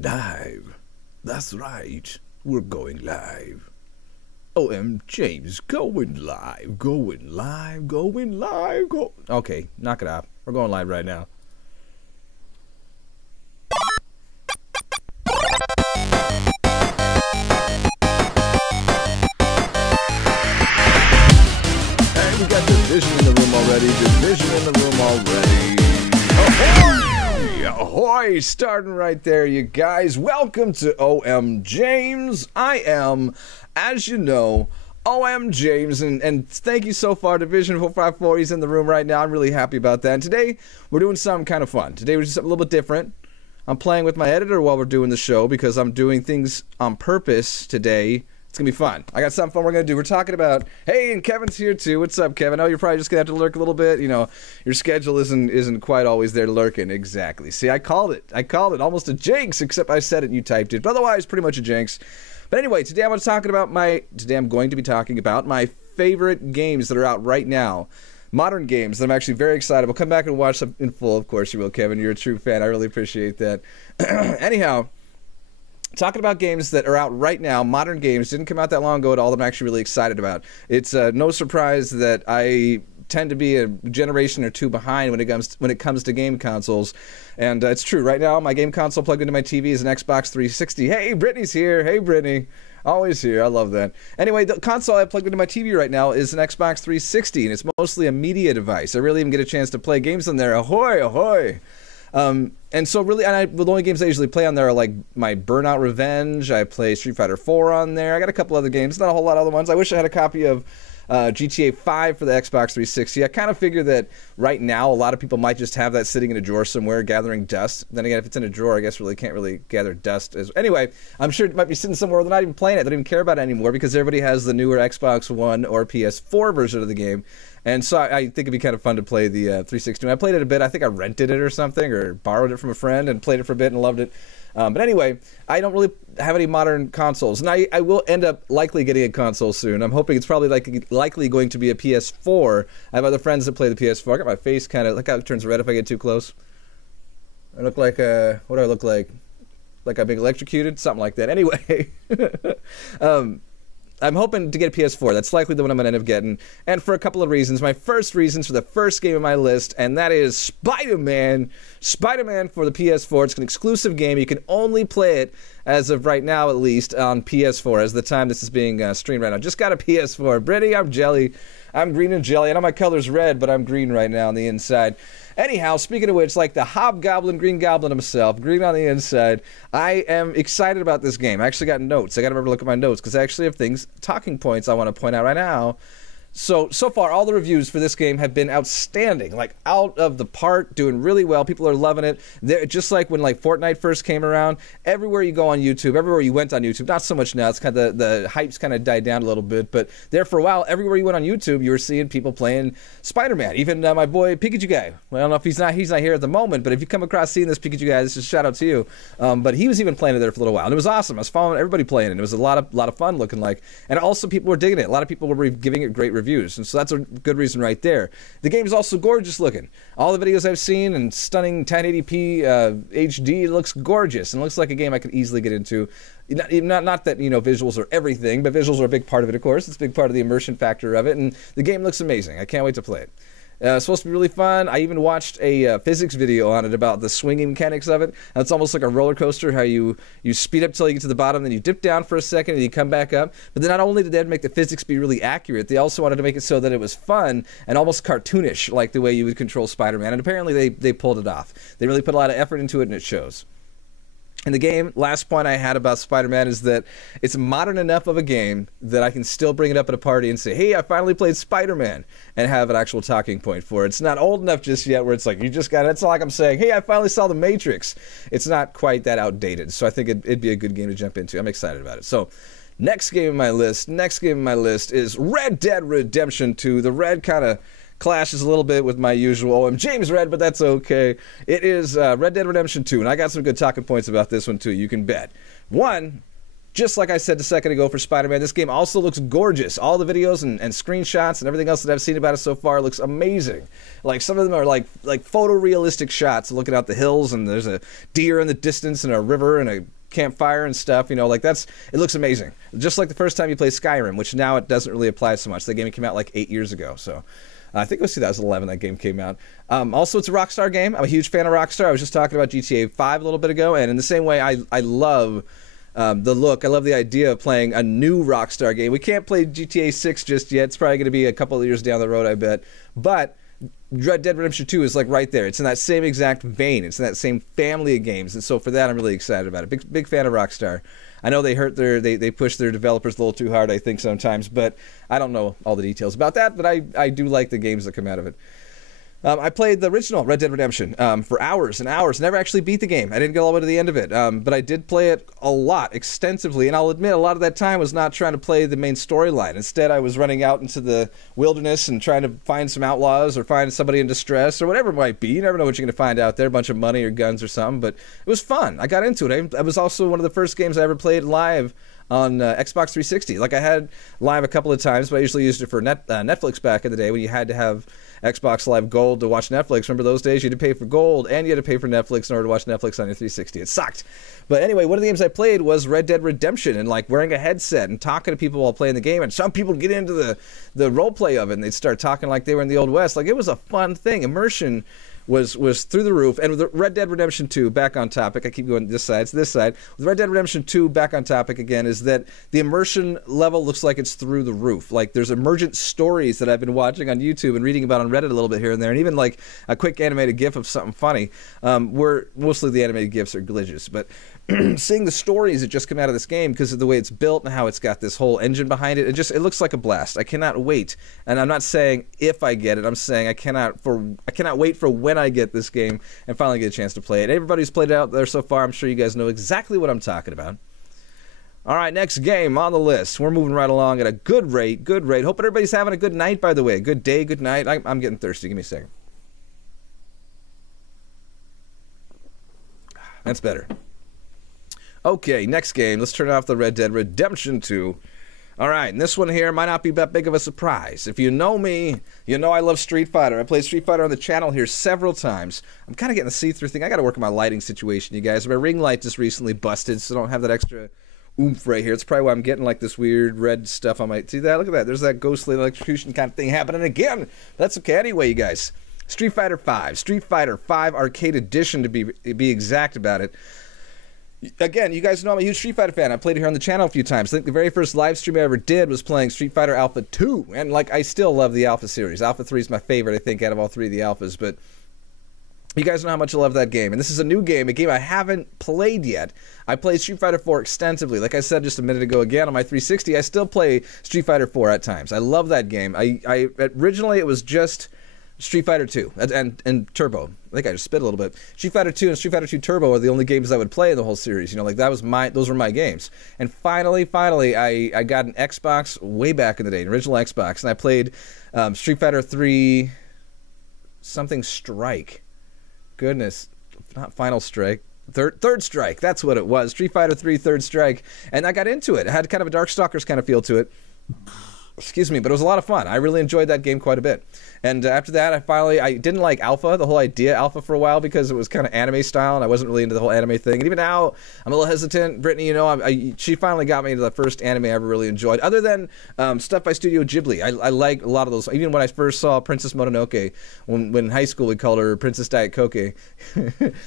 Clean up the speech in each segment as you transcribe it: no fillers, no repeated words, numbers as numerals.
going live. That's right. We're going live. OMJames going live. Going live. Going live. Go. Okay, knock it off. We're going live right now. And we got Division in the room already. Division in the room already. Ahoy! Ahoy! Starting right there, you guys. Welcome to OMJames. I am, as you know, OMJames, and thank you so far, Division 454. He's in the room right now. I'm really happy about that. And today, we're doing something kind of fun. Today, we're doing something a little bit different. I'm playing with my editor while we're doing the show because I'm doing things on purpose today. It's going to be fun. I got something fun we're going to do. We're talking about, hey, and Kevin's here too. What's up, Kevin? Oh, you're probably just going to have to lurk a little bit. You know, your schedule isn't quite always there lurking. Exactly. See, I called it. I called it almost a jinx, except I said it and you typed it. But otherwise, pretty much a jinx. But anyway, today I'm going to be talking about my favorite games that are out right now. Modern games that I'm actually very excited. We'll come back and watch them in full. Of course you will, Kevin. You're a true fan. I really appreciate that. Anyhow, talking about games that are out right now, modern games, didn't come out that long ago at all, that I'm actually really excited about. It's no surprise that I tend to be a generation or two behind when it comes to game consoles. And it's true. Right now, my game console plugged into my TV is an Xbox 360. Hey, Brittany's here. Hey, Brittany. Always here. I love that. Anyway, the console I plugged into my TV right now is an Xbox 360, and it's mostly a media device. I really even get a chance to play games on there. Ahoy, ahoy. And so really, the only games I usually play on there are like my Burnout Revenge. I play Street Fighter 4 on there. I got a couple other games, not a whole lot of other ones. I wish I had a copy of GTA 5 for the Xbox 360. I kind of figure that right now a lot of people might just have that sitting in a drawer somewhere gathering dust. Then again, if it's in a drawer, I guess really can't really gather dust. Anyway, I'm sure it might be sitting somewhere where they're not even playing it. They don't even care about it anymore because everybody has the newer Xbox One or PS4 version of the game. And so I think it'd be kind of fun to play the 360. I played it a bit. I think I rented it or something or borrowed it from a friend and played it for a bit and loved it. But anyway, I don't really have any modern consoles. And I will end up likely getting a console soon. I'm hoping it's probably likely going to be a PS4. I have other friends that play the PS4. I got my face kind of, look how it turns red if I get too close. I look like, what do I look like? Like I'm being electrocuted? Something like that. Anyway. I'm hoping to get a PS4. That's likely the one I'm going to end up getting. And for a couple of reasons. My first reason's for the first game on my list, and that is Spider-Man. Spider-Man for the PS4. It's an exclusive game. You can only play it, as of right now at least, on PS4, as the time this is being streamed right now. Just got a PS4. Brittany, I'm jelly. I'm green and jelly. I know my color's red, but I'm green right now on the inside. Anyhow, speaking of which, like the Hobgoblin, Green Goblin himself, green on the inside, I am excited about this game. I actually got notes. I got to remember to look at my notes because I actually have talking points I want to point out right now. So far, all the reviews for this game have been outstanding, like out of the park, doing really well. People are loving it. They're, just like when like Fortnite first came around, everywhere you go on YouTube, everywhere you went on YouTube, not so much now, it's kind of the hype's kind of died down a little bit, but there for a while, everywhere you went on YouTube, you were seeing people playing Spider-Man. Even my boy Pikachu guy. Well, I don't know if he's not here at the moment, but if you come across seeing this Pikachu guy, this is a shout out to you. But he was even playing it there for a little while, and it was awesome. I was following everybody playing it. It was a lot of fun looking like, and also people were digging it. A lot of people were giving it great reviews, and so that's a good reason right there. The game is also gorgeous looking. All the videos I've seen and stunning 1080p HD, it looks gorgeous and looks like a game I could easily get into. Not that, you know, visuals are everything, but visuals are a big part of it, of course. It's a big part of the immersion factor of it, and the game looks amazing. I can't wait to play it. It's supposed to be really fun. I even watched a physics video on it about the swinging mechanics of it. And it's almost like a roller coaster, how you speed up till you get to the bottom, then you dip down for a second, and you come back up. But then not only did they make the physics be really accurate, they also wanted to make it so that it was fun and almost cartoonish, like the way you would control Spider-Man. And apparently they pulled it off. They really put a lot of effort into it, and it shows. In the game, last point I had about Spider-Man is that it's modern enough of a game that I can still bring it up at a party and say, hey, I finally played Spider-Man, and have an actual talking point for it. It's not old enough just yet where it's like, you just got it. It's not like I'm saying, hey, I finally saw The Matrix. It's not quite that outdated, so I think it'd be a good game to jump into. I'm excited about it. So, next game on my list is Red Dead Redemption 2. The red kind of clashes a little bit with my usual OMJames Red, but that's okay. It is Red Dead Redemption 2, and I got some good talking points about this one too, you can bet. One, just like I said a second ago for Spider-Man, this game also looks gorgeous. All the videos and screenshots and everything else that I've seen about it so far looks amazing. Like, some of them are like photorealistic shots looking out the hills, and there's a deer in the distance and a river and a campfire and stuff, you know, like it looks amazing. Just like the first time you play Skyrim, which now it doesn't really apply so much. That game came out like 8 years ago, so I think it was 2011 that game came out. Also, it's a Rockstar game. I'm a huge fan of Rockstar. I was just talking about GTA 5 a little bit ago, and in the same way, I love the look. I love the idea of playing a new Rockstar game. We can't play GTA 6 just yet. It's probably going to be a couple of years down the road, I bet. But Red Dead Redemption 2 is like right there. It's in that same exact vein. It's in that same family of games, and so for that, I'm really excited about it. Big fan of Rockstar. I know they push their developers a little too hard, I think, sometimes, but I don't know all the details about that, but I do like the games that come out of it. I played the original Red Dead Redemption for hours and hours. Never actually beat the game. I didn't get all the way to the end of it, but I did play it a lot, extensively, and I'll admit a lot of that time was not trying to play the main storyline. Instead, I was running out into the wilderness and trying to find some outlaws or find somebody in distress or whatever it might be. You never know what you're going to find out there, a bunch of money or guns or something, but it was fun. I got into it. It was also one of the first games I ever played live on Xbox 360. Like, I had live a couple of times, but I usually used it for Netflix back in the day when you had to have Xbox Live Gold to watch Netflix. Remember those days? You had to pay for Gold and you had to pay for Netflix in order to watch Netflix on your 360. It sucked. But anyway, one of the games I played was Red Dead Redemption, and like wearing a headset and talking to people while playing the game. And some people get into the role play of it, and they'd start talking like they were in the Old West. Like, it was a fun thing. Immersion was through the roof. And with Red Dead Redemption 2, back on topic, I keep going this side to this side. With Red Dead Redemption 2, back on topic again, is that the immersion level looks like it's through the roof. Like, there's emergent stories that I've been watching on YouTube and reading about on Reddit a little bit here and there, and even like a quick animated GIF of something funny, where mostly the animated GIFs are glitches. But seeing the stories that just come out of this game because of the way it's built and how it's got this whole engine behind it, it looks like a blast. I cannot wait. And I'm not saying if I get it, I'm saying I cannot wait for when I get this game and finally get a chance to play it. Everybody who's played it out there so far, I'm sure you guys know exactly what I'm talking about. All right, next game on the list. We're moving right along at a good rate, good rate. Hope everybody's having a good night, by the way. Good day, good night. I'm getting thirsty. Give me a second. That's better. Okay, next game. Let's turn off the Red Dead Redemption 2. All right, and this one here might not be that big of a surprise. If you know me, you know I love Street Fighter. I played Street Fighter on the channel here several times. I'm kind of getting the see-through thing. I got to work on my lighting situation, you guys. My ring light just recently busted, so I don't have that extra oomph right here. It's probably why I'm getting like this weird red stuff on my... See that? Look at that. There's that ghostly electrocution kind of thing happening again. That's okay. Anyway, you guys, Street Fighter 5. Street Fighter 5 Arcade Edition, to be exact about it. Again, you guys know I'm a huge Street Fighter fan. I played it here on the channel a few times. I think the very first live stream I ever did was playing Street Fighter Alpha 2. And, like, I still love the Alpha series. Alpha 3 is my favorite, I think, out of all three of the Alphas. But you guys know how much I love that game. And this is a new game, a game I haven't played yet. I played Street Fighter 4 extensively. Like I said just a minute ago again, on my 360, I still play Street Fighter 4 at times. I love that game. Originally, it was just Street Fighter 2 and Turbo. I think I just spit a little bit. Street Fighter 2 and Street Fighter 2 Turbo are the only games I would play in the whole series. You know, like those were my games. And finally, I got an Xbox way back in the day, an original Xbox, and I played Street Fighter 3 something Strike. Goodness, not Final Strike. Third Strike, that's what it was. Street Fighter 3 Third Strike. And I got into it. It had kind of a Darkstalkers kind of feel to it. Excuse me, but it was a lot of fun. I really enjoyed that game quite a bit. And after that, I didn't like Alpha, the whole idea Alpha for a while, because it was kind of anime style, and I wasn't really into the whole anime thing. And even now, I'm a little hesitant. Brittany, you know, she finally got me into the first anime I ever really enjoyed, other than stuff by Studio Ghibli. I like a lot of those. Even when I first saw Princess Mononoke, when in high school we called her Princess Diet Coke,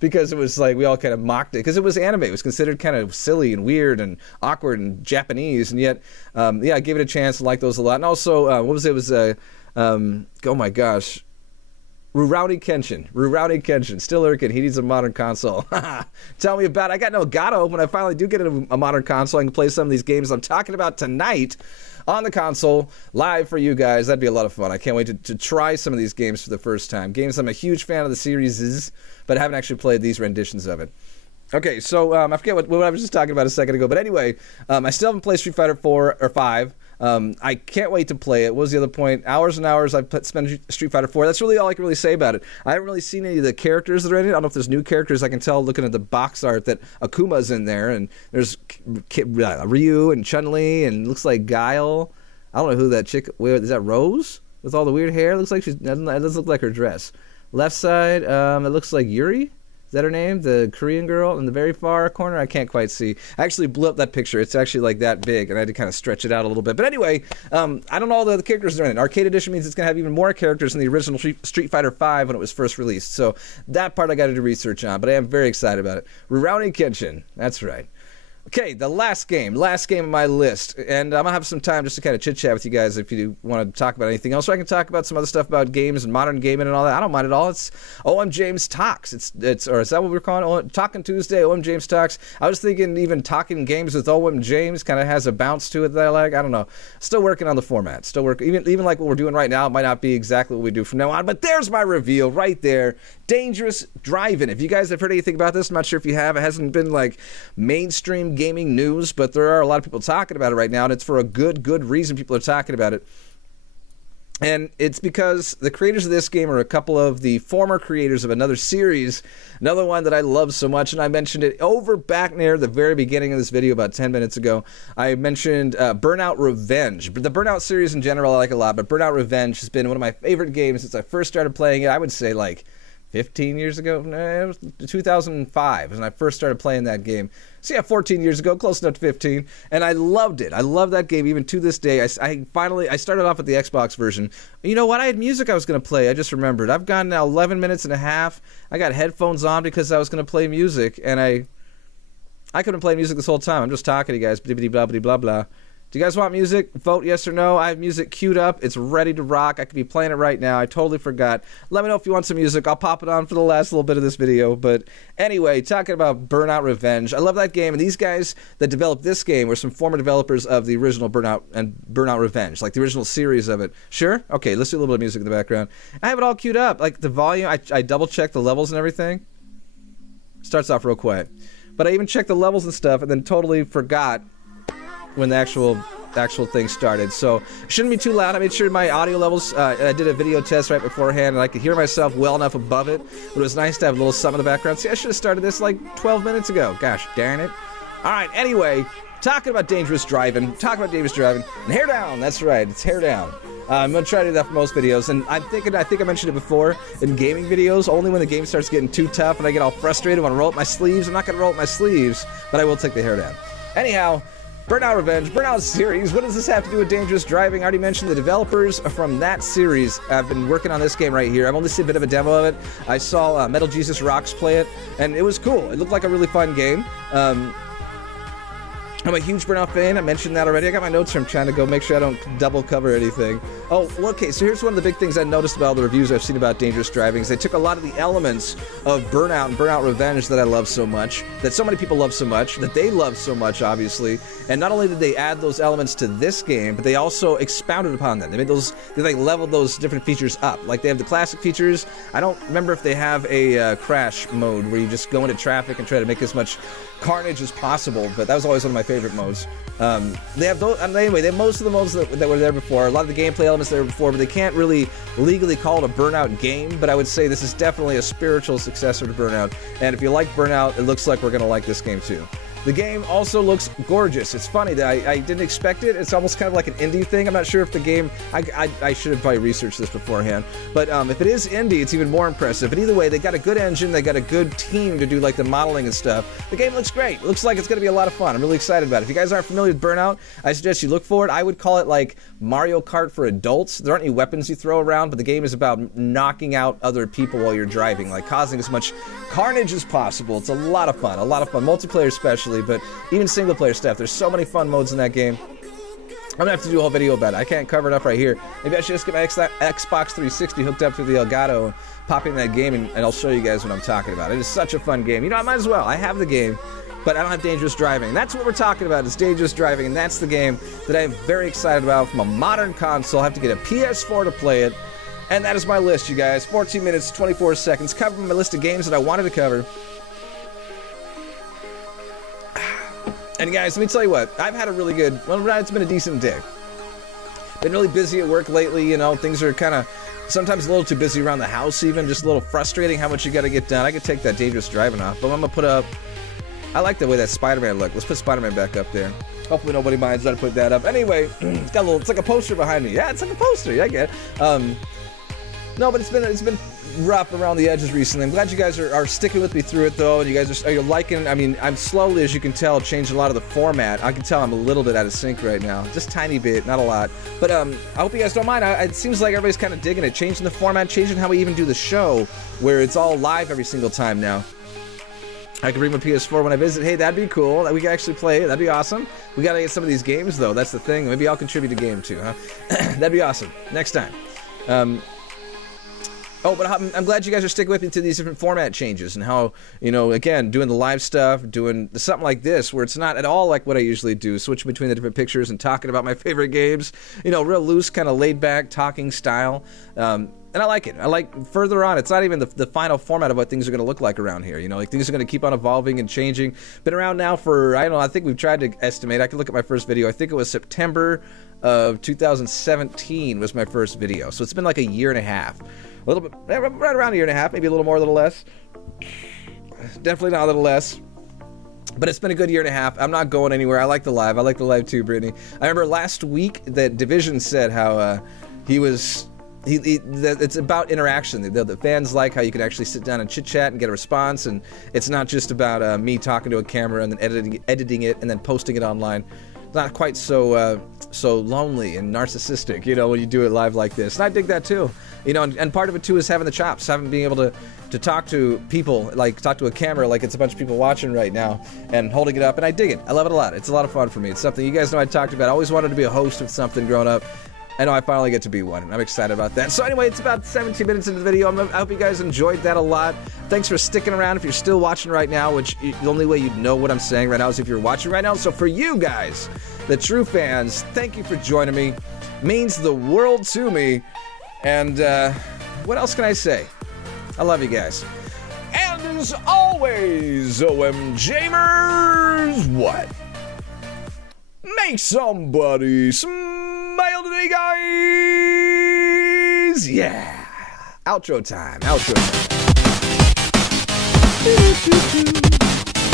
because it was like we all kind of mocked it, because it was anime. It was considered kind of silly and weird and awkward and Japanese, and yet, yeah, I gave it a chance and liked those a lot. And also, what was it? It was oh my gosh, Rurouni Kenshin, still lurking. He needs a modern console. Tell me about it. I got no Gato. When I finally do get a modern console, I can play some of these games I'm talking about tonight on the console, live for you guys. That'd be a lot of fun. I can't wait to try some of these games for the first time. Games I'm a huge fan of the series, but I haven't actually played these renditions of it. Okay, so I forget what I was just talking about a second ago, but anyway, I still haven't played Street Fighter 4 or 5. I can't wait to play it. What was the other point? Hours and hours I've spent Street Fighter 4. That's really all I can really say about it. I haven't really seen any of the characters that are in it. I don't know if there's new characters. I can tell looking at the box art that Akuma's in there, and there's Ryu and Chun-Li, and looks like Guile. I don't know who that chick is. That Rose with all the weird hair? Looks like it doesn't look like her dress. Left side, it looks like Yuri. Is that her name? The Korean girl in the very far corner? I can't quite see. I actually blew up that picture. It's actually like that big, and I had to kind of stretch it out a little bit. But anyway, I don't know all the other characters that are in it. Arcade Edition means it's going to have even more characters than the original Street Fighter V when it was first released. So that part I got to do research on, but I am very excited about it. Rurouni Kenshin. That's right. Okay, the last game on my list, and I'm going to have some time just to kind of chit-chat with you guys if you want to talk about anything else, or I can talk about some other stuff about games and modern gaming and all that. I don't mind at all. It's OMJames Talks. Or is that what we're calling it? Talking Tuesday, OMJames Talks. I was thinking even talking games with OMJames kind of has a bounce to it that I like. I don't know. Still working on the format. Still working. Even like what we're doing right now, it might not be exactly what we do from now on, but there's my reveal right there. Dangerous Driving. If you guys have heard anything about this, I'm not sure if you have. It hasn't been like mainstream gaming news, but there are a lot of people talking about it right now, and it's for a good reason people are talking about it. And it's because the creators of this game are a couple of the former creators of another series, another one that I love so much, and I mentioned it over back near the very beginning of this video about 10 minutes ago. I mentioned Burnout Revenge. The Burnout series in general I like a lot, but Burnout Revenge has been one of my favorite games since I first started playing it. I would say like 15 years ago. It was 2005 when I first started playing that game. So yeah, 14 years ago, close enough to 15, and I loved it. I love that game even to this day. I started off with the Xbox version. You know what? I had music I was going to play. I just remembered. I've gone now 11 minutes and a half. I got headphones on because I was going to play music, and I couldn't play music this whole time. I'm just talking to you guys. Blah, blah, blah, blah. Do you guys want music? Vote yes or no. I have music queued up. It's ready to rock. I could be playing it right now. I totally forgot. Let me know if you want some music. I'll pop it on for the last little bit of this video. But anyway, talking about Burnout Revenge. I love that game. And these guys that developed this game were some former developers of the original Burnout and Burnout Revenge, like the original series of it. Sure? Okay, let's do a little bit of music in the background. I have it all queued up. Like the volume, I double-checked the levels and everything. Starts off real quiet. But I even checked the levels and stuff and then totally forgot when the actual thing started. So it shouldn't be too loud. I made sure my audio levels, I did a video test right beforehand and I could hear myself well enough above it, but it was nice to have a little something in the background. See, I should have started this like 12 minutes ago. Gosh darn it. Alright, anyway, talking about dangerous driving, and hair down. That's right, it's hair down. I'm going to try to do that for most videos, and I think I mentioned it before, in gaming videos, only when the game starts getting too tough and I get all frustrated, want to roll up my sleeves. I'm not going to roll up my sleeves, but I will take the hair down. Anyhow, Burnout Revenge, Burnout series, what does this have to do with dangerous driving? I already mentioned the developers from that series have been working on this game right here. I've only seen a bit of a demo of it. I saw Metal Jesus Rocks play it, and it was cool. It looked like a really fun game. I'm a huge Burnout fan. I mentioned that already. I got my notes here. I'm trying to go make sure I don't double cover anything. Oh, well, okay, so here's one of the big things I noticed about all the reviews I've seen about dangerous driving is they took a lot of the elements of Burnout and Burnout Revenge that I love so much, that so many people love so much, that they love so much, obviously, and not only did they add those elements to this game, but they also expounded upon them. They made those, they like leveled those different features up. Like they have the classic features. I don't remember if they have a crash mode where you just go into traffic and try to make as much carnage as possible, but that was always one of my favorite modes. They have those, anyway, they have most of the modes that were there before, a lot of the gameplay elements there before, but they can't really legally call it a Burnout game, but I would say this is definitely a spiritual successor to Burnout, and if you like Burnout, it looks like we're going to like this game too. The game also looks gorgeous. It's funny that I didn't expect it. It's almost kind of like an indie thing. I'm not sure if the game... I should have probably researched this beforehand. But if it is indie, it's even more impressive. But either way, they got a good engine. They got a good team to do like the modeling and stuff. The game looks great. It looks like it's going to be a lot of fun. I'm really excited about it. If you guys aren't familiar with Burnout, I suggest you look for it. I would call it like Mario Kart for adults. There aren't any weapons you throw around, but the game is about knocking out other people while you're driving, like causing as much carnage as possible. It's a lot of fun. Multiplayer especially. But even single player stuff, there's so many fun modes in that game. I'm gonna have to do a whole video about it. I can't cover it up right here. Maybe I should just get my Xbox 360 hooked up through the Elgato and pop in that game, and I'll show you guys what I'm talking about. It is such a fun game. You know, I might as well. I have the game, but I don't have dangerous driving. That's what we're talking about, is dangerous driving, and that's the game that I am very excited about from a modern console. I have to get a PS4 to play it, and that is my list, you guys. 14 minutes, 24 seconds, covering my list of games that I wanted to cover. And guys, let me tell you what, I've had a really good, well, it's been a decent day. Been really busy at work lately, you know, things are kind of sometimes a little too busy around the house even, just a little frustrating how much you got to get done. I could take that dangerous driving off, but I'm going to put up, I like the way that Spider-Man looked. Let's put Spider-Man back up there. Hopefully nobody minds that I put that up. Anyway, it's got a little, it's like a poster behind me. Yeah, it's like a poster, yeah, I get it. No, but it's been rough around the edges recently. I'm glad you guys are sticking with me through it, though, and you guys are liking. I mean, I'm slowly, as you can tell, changing a lot of the format. I can tell I'm a little bit out of sync right now, just tiny bit, not a lot. But I hope you guys don't mind. It seems like everybody's kind of digging it, changing the format, changing how we even do the show, where it's all live every single time now. I can bring my PS4 when I visit. Hey, that'd be cool. We can actually play it. That'd be awesome. We gotta get some of these games, though. That's the thing. Maybe I'll contribute a game too, huh? That'd be awesome. Next time. Oh, but I'm glad you guys are sticking with me to these different format changes and how, you know, again, doing the live stuff, doing something like this where it's not at all like what I usually do, switching between the different pictures and talking about my favorite games. You know, real loose, kind of laid back, talking style. And I like it. I like further on, it's not even the final format of what things are going to look like around here. You know, like things are going to keep on evolving and changing. Been around now for, I don't know, I think we've tried to estimate. I can look at my first video. I think it was September of 2017 was my first video. So it's been like a year and a half. A little bit, right around a year and a half, maybe a little more, a little less. Definitely not a little less. But it's been a good year and a half. I'm not going anywhere. I like the live. I like the live too, Brittany. I remember last week that Division said how it's about interaction. The fans like how you can actually sit down and chit-chat and get a response, and it's not just about me talking to a camera and then editing it and then posting it online. It's not quite so lonely and narcissistic, you know, when you do it live like this. And I dig that too. You know, and part of it too is having the chops, being able to talk to people, like talk to a camera like it's a bunch of people watching right now and holding it up, and I dig it. I love it a lot. It's a lot of fun for me. It's something you guys know I talked about. I always wanted to be a host of something growing up. I know I finally get to be one, and I'm excited about that. So anyway, it's about 17 minutes into the video. I hope you guys enjoyed that a lot. Thanks for sticking around if you're still watching right now, which the only way you'd know what I'm saying right now is if you're watching right now. So for you guys, the true fans, thank you for joining me. Means the world to me. And what else can I say? I love you guys. And as always, OMJamers, what? Make somebody smile today, guys! Yeah! Outro time, outro time.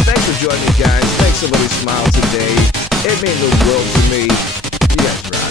Thanks for joining me, guys. Make somebody smile today. It means the world to me. You guys rock.